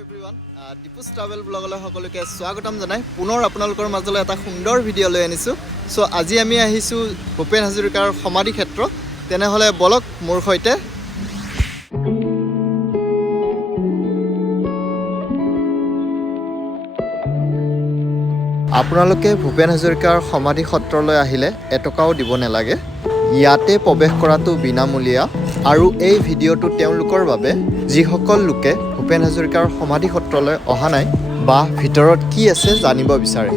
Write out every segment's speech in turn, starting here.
Everyone টিপুছ travel ব্লগলৈ সকলোকে স্বাগতম জনাই পুনৰ আপোনালোকৰ মাজলৈ এটা সুন্দৰ ভিডিঅ' লৈ আনিছোঁ। চ' আজি আমি আহিছোঁ ভূপেন হাজৰিকাৰ সমাধি ক্ষেত্ৰ। তেনেহ'লে বলক মোৰ সৈতে। আপোনালোকে ভূপেন হাজৰিকাৰ সমাধি ক্ষেত্ৰলৈ আহিলে এটকাও দিব নালাগে। ইয়াতে প্ৰৱেশ কৰাটো বিনামূলীয়া আৰু এই ভিডিঅ'টো তেওঁলোকৰ বাবে যিসকল লোকে ভূপেন হাজৰিকাৰ সমাধি ক্ষেত্ৰলৈ অহা নাই বা ভিতৰত কি আছে জানিব বিচাৰে।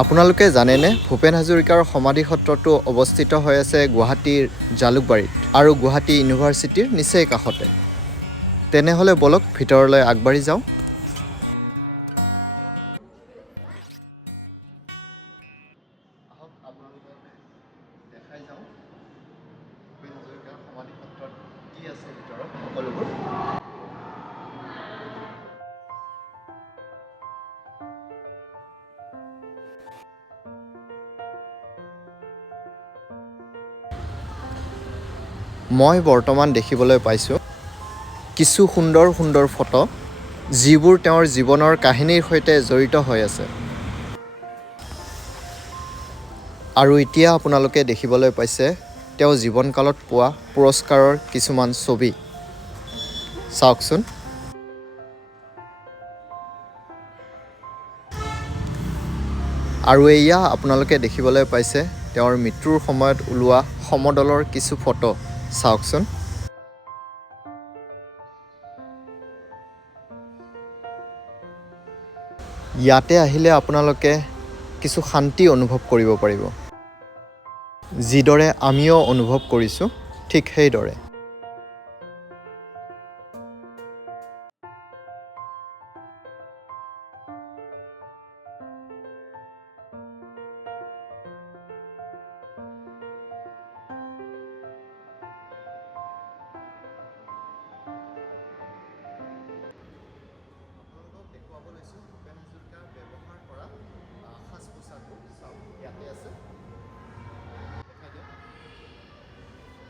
আপোনালোকে জানেনে ভূপেন হাজৰিকাৰ সমাধি ক্ষেত্ৰটো অৱস্থিত হৈ আছে গুৱাহাটীৰ জালুকবাৰীত আৰু গুৱাহাটী ইউনিভাৰ্চিটিৰ নিচেই কাষতে। তেনেহ'লে বলক ভিতৰলৈ আগবাঢ়ি যাওঁ। দেখাই যাওঁ ভূপেন হাজৰিকাৰ সমাধি ক্ষেত্ৰত কি আছে ভিতৰত সকলোবোৰ। মই বৰ্তমান দেখিবলৈ পাইছোঁ কিছু সুন্দৰ সুন্দৰ ফটো, যিবোৰ তেওঁৰ জীৱনৰ কাহিনীৰ সৈতে জড়িত হৈ আছে। আৰু এতিয়া আপোনালোকে দেখিবলৈ পাইছে তেওঁ জীৱনকালত পোৱা পুৰস্কাৰৰ কিছুমান ছবি। চাওকচোন। আৰু এয়া আপোনালোকে দেখিবলৈ পাইছে তেওঁৰ মৃত্যুৰ সময়ত ওলোৱা সমদলৰ কিছু ফটো। চাওকচোন। ইয়াতে আহিলে আপোনালোকে কিছু শান্তি অনুভৱ কৰিব পাৰিব, যিদৰে আমিও অনুভৱ কৰিছোঁ ঠিক সেইদৰে।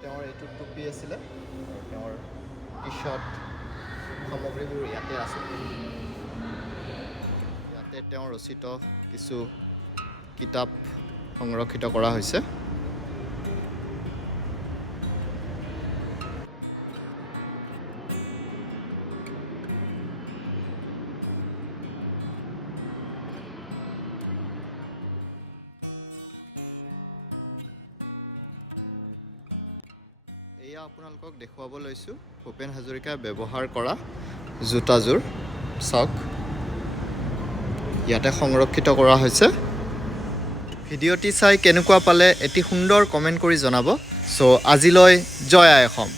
তেওঁৰ এইটো টুপি আছিলে আৰু তেওঁৰ টি চাৰ্ট সামগ্ৰীবোৰ ইয়াতে আছে। ইয়াতে তেওঁ ৰচিত কিছু কিতাপ সংৰক্ষিত কৰা হৈছে। আপোনালোকক দেখুৱাব লৈছোঁ ভূপেন হাজৰিকাই ব্যৱহাৰ কৰা জোতাযোৰ। চাওক, ইয়াতে সংৰক্ষিত কৰা হৈছে। ভিডিঅ'টি চাই কেনেকুৱা পালে এটি সুন্দৰ কমেণ্ট কৰি জনাব। চ' আজিলৈ জয় আই অসম।